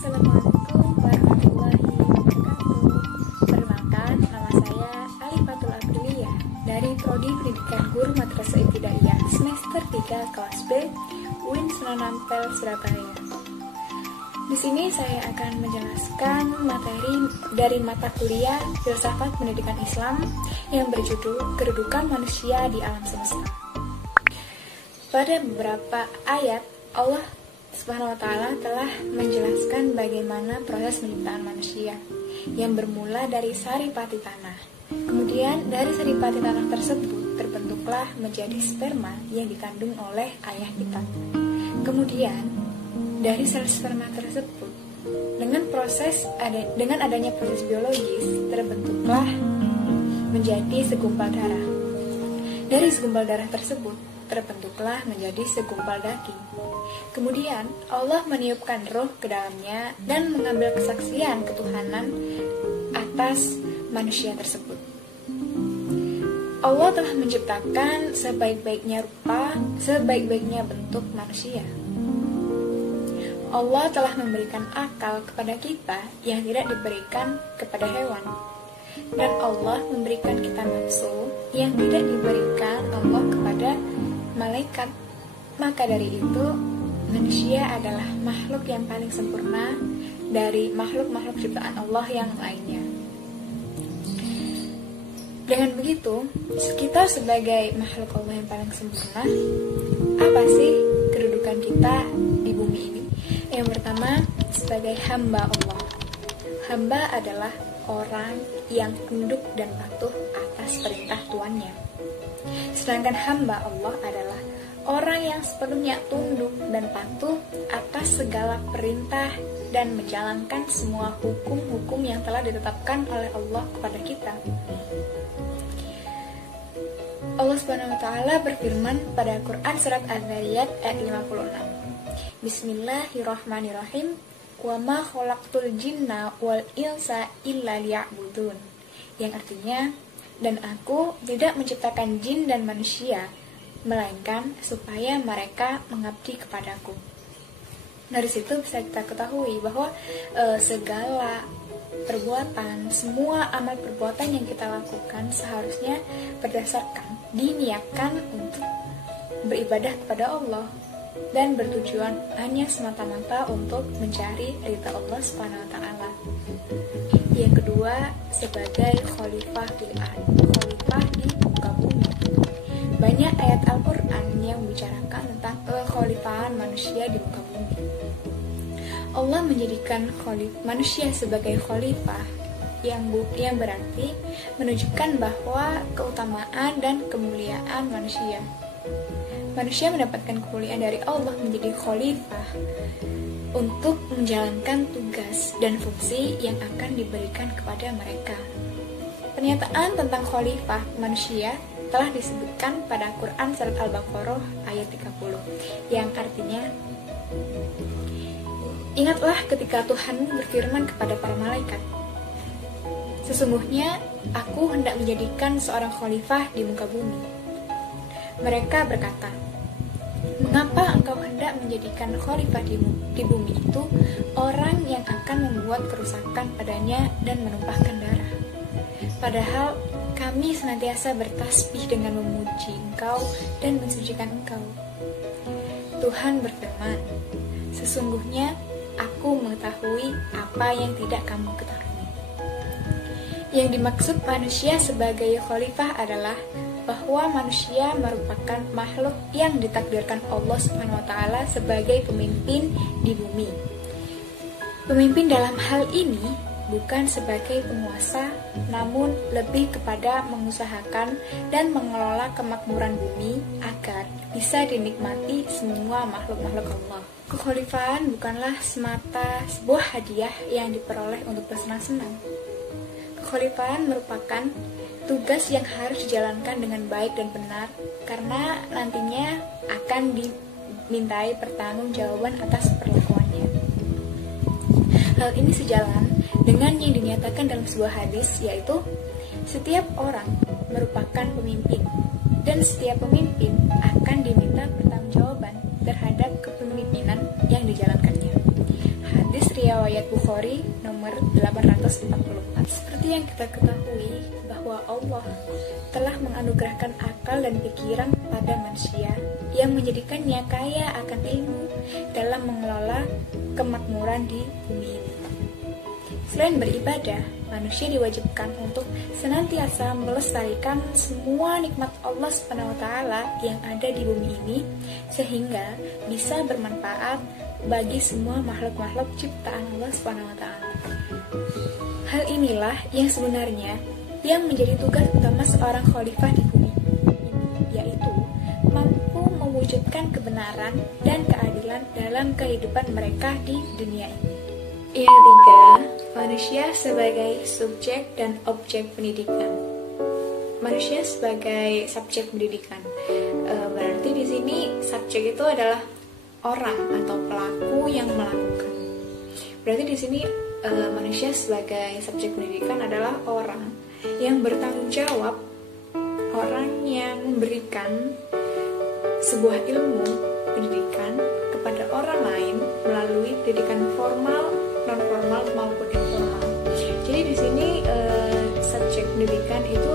Assalamualaikum warahmatullahi wabarakatuh. Perkenalkan, nama saya Alifatul Aprilia dari Prodi Pendidikan Guru Madrasah Ibtidaiyah semester 3 kelas B, UIN Sunan Ampel, Surabaya. Di sini saya akan menjelaskan materi dari mata kuliah Filsafat Pendidikan Islam yang berjudul Kedudukan Manusia di Alam Semesta. Pada beberapa ayat, Allah Subhanahu wa Ta'ala telah menjelaskan bagaimana proses penciptaan manusia yang bermula dari saripati tanah. Kemudian dari saripati tanah tersebut terbentuklah menjadi sperma yang dikandung oleh ayah kita. Kemudian dari sel sperma tersebut dengan adanya proses biologis terbentuklah menjadi segumpal darah. Dari segumpal darah tersebut terbentuklah menjadi segumpal daging. Kemudian Allah meniupkan roh ke dalamnya dan mengambil kesaksian ketuhanan atas manusia tersebut. Allah telah menciptakan sebaik-baiknya rupa, sebaik-baiknya bentuk manusia. Allah telah memberikan akal kepada kita yang tidak diberikan kepada hewan. Dan Allah memberikan kita nafsu yang tidak diberikan Allah kepada malaikat. Maka dari itu, manusia adalah makhluk yang paling sempurna dari makhluk-makhluk ciptaan Allah yang lainnya. Dengan begitu, kita sebagai makhluk Allah yang paling sempurna, apa sih kedudukan kita di bumi ini? Yang pertama, sebagai hamba Allah. Hamba adalah orang yang tunduk dan patuh atas perintah tuannya. Sedangkan hamba Allah adalah orang yang sepenuhnya tunduk dan patuh atas segala perintah dan menjalankan semua hukum-hukum yang telah ditetapkan oleh Allah kepada kita. Allah Subhanahu wa Ta'ala berfirman pada Quran surat Az-Zariyat ayat 56. Bismillahirrahmanirrahim. Wa ma khalaqtul jinna wal insa illa liya'budun. Yang artinya, dan aku tidak menciptakan jin dan manusia melainkan supaya mereka mengabdi kepadaku. Dari situ bisa kita ketahui bahwa segala perbuatan, semua amal perbuatan yang kita lakukan seharusnya berdasarkan diniatkan untuk beribadah kepada Allah dan bertujuan hanya semata-mata untuk mencari ridha Allah Subhanahu wa Ta'ala. Yang kedua, sebagai khalifah fil ard, khalifah di muka bumi. Banyak ayat Al-Quran yang membicarakan tentang kekhalifahan manusia di muka bumi. Allah menjadikan manusia sebagai khalifah yang berarti menunjukkan bahwa keutamaan dan kemuliaan manusia. Manusia mendapatkan kemuliaan dari Allah menjadi khalifah untuk menjalankan tugas dan fungsi yang akan diberikan kepada mereka. Pernyataan tentang khalifah manusia telah disebutkan pada Quran surat Al-Baqarah ayat 30 yang artinya, ingatlah ketika Tuhan berfirman kepada para malaikat, sesungguhnya aku hendak menjadikan seorang khalifah di muka bumi. Mereka berkata, mengapa engkau hendak menjadikan khalifah di bumi itu orang yang akan membuat kerusakan padanya dan menumpahkan darah? Padahal kami senantiasa bertasbih dengan memuji engkau dan mensucikan engkau. Tuhan berfirman, sesungguhnya aku mengetahui apa yang tidak kamu ketahui. Yang dimaksud manusia sebagai khalifah adalah bahwa manusia merupakan makhluk yang ditakdirkan Allah Subhanahu wa Ta'ala sebagai pemimpin di bumi. Pemimpin dalam hal ini bukan sebagai penguasa, namun lebih kepada mengusahakan dan mengelola kemakmuran bumi agar bisa dinikmati semua makhluk-makhluk Allah. Kekhalifahan bukanlah semata sebuah hadiah yang diperoleh untuk bersenang-senang. Kekhalifahan merupakan tugas yang harus dijalankan dengan baik dan benar, karena nantinya akan dimintai pertanggungjawaban atas perlakuannya. Hal ini sejalan dengan yang dinyatakan dalam sebuah hadis, yaitu setiap orang merupakan pemimpin dan setiap pemimpin akan diminta pertanggungjawaban terhadap kepemimpinan yang dijalankannya. Hadis riwayat riwayat Bukhari nomor 844. Seperti yang kita ketahui bahwa Allah telah menganugerahkan akal dan pikiran pada manusia yang menjadikannya kaya akan ilmu dalam mengelola kemakmuran di bumi ini. Selain beribadah, manusia diwajibkan untuk senantiasa melestarikan semua nikmat Allah SWT yang ada di bumi ini sehingga bisa bermanfaat bagi semua makhluk-makhluk ciptaan Allah SWT. Hal inilah yang sebenarnya yang menjadi tugas utama seorang khalifah di bumi ini, yaitu mampu mewujudkan kebenaran dan keadilan dalam kehidupan mereka di dunia ini. Yang ketiga, manusia sebagai subjek dan objek pendidikan. Manusia sebagai subjek pendidikan. Berarti di sini subjek itu adalah orang atau pelaku yang melakukan. Berarti di sini manusia sebagai subjek pendidikan adalah orang yang bertanggung jawab, orang yang memberikan sebuah ilmu pendidikan kepada orang lain melalui pendidikan formal, non-formal maupun informal. Jadi di sini subjek pendidikan itu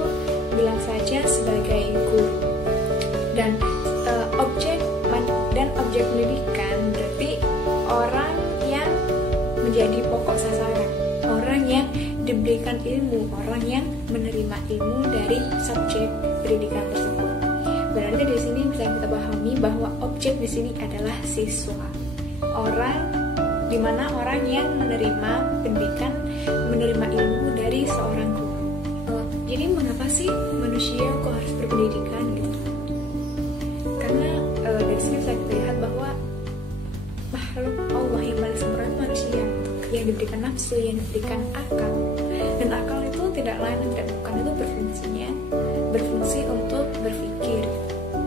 bilang saja sebagai guru dan objek pendidikan berarti orang yang menjadi pokok sasaran, orang yang diberikan ilmu, orang yang menerima ilmu dari subjek pendidikan tersebut. Berarti di sini bisa kita pahami bahwa objek di sini adalah siswa, di mana orang yang menerima pendidikan, menerima ilmu dari seorang guru. Jadi mengapa sih manusia kok harus berpendidikan gitu? Karena dari sini bisa kita lihat bahwa makhluk Allah yang paling sempurna manusia, yang diberikan nafsu, yang diberikan akal, dan akal itu tidak lain dan tidak bukan itu berfungsi untuk berpikir.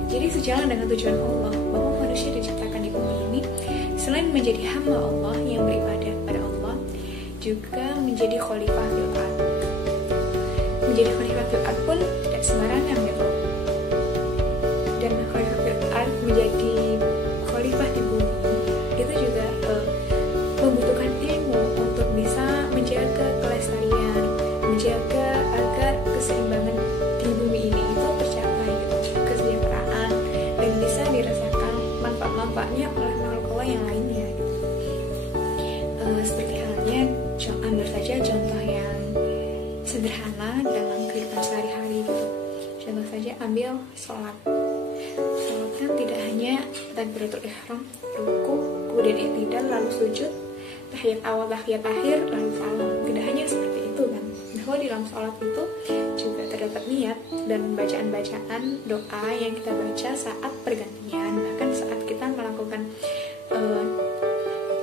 Jadi sejalan dengan tujuan Allah bahwa manusia diciptakan di bumi ini selain menjadi hamba Allah yang beribadah kepada Allah, juga menjadi khalifah fil ard. Menjadi khalifah fil ard pun tidak sembarangan gitu. Dan khalifah fil ard menjadi khalifah di bumi itu juga membutuhkan ilmu untuk bisa menjaga kelestarian, menjaga agar keseimbangan di bumi ini itu tercapai gitu, kesejahteraan, dan bisa dirasakan manfaat-manfaatnya oleh makhluk Allah yang lainnya gitu. Seperti halnya ambil saja contoh yang sederhana dalam kehidupan sehari-hari gitu. Contoh saja ambil sholat. Sholat kan tidak hanya takbiratul ihram, ruku, kemudian i'tidal, lalu sujud, tahiyat awal, tahiyat akhir, lalu salam. Tidak hanya seperti itu kan. Bahwa di dalam sholat itu juga terdapat niat dan bacaan-bacaan doa yang kita baca saat pergantian, bahkan saat kita melakukan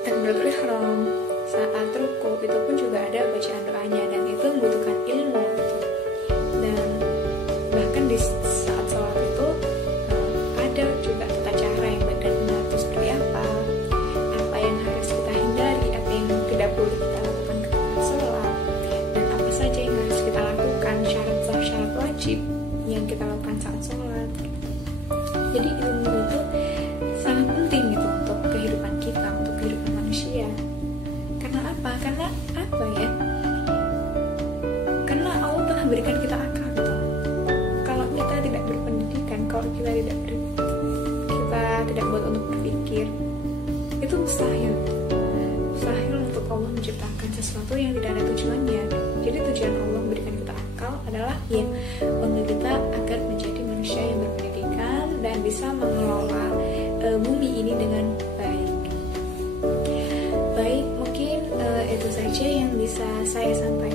takbiratul ihram, saat ruku itu pun juga ada bacaan doanya, dan itu membutuhkan ilmu gitu. Dan bahkan di saat sholat itu ada juga tata cara yang baik dan benar itu seperti apa yang harus kita hindari, apa yang tidak boleh kita lakukan ketika sholat, dan apa saja yang harus kita lakukan, syarat wajib yang kita lakukan saat sholat. Jadi ilmu itu sangat penting gitu untuk kehidupan kita, untuk kehidupan manusia. Karena apa? Karena Allah telah berikan kita akal gitu. Kalau kita tidak berpendidikan, kalau kita tidak buat untuk berpikir, itu mustahil untuk Allah menciptakan sesuatu yang tidak ada tujuannya. Jadi tujuan Allah memberikan kita akal adalah untuk kita agar menjadi manusia yang berpendidikan dan bisa mengelola bumi ini dengan baik. Mungkin itu saja yang bisa saya sampaikan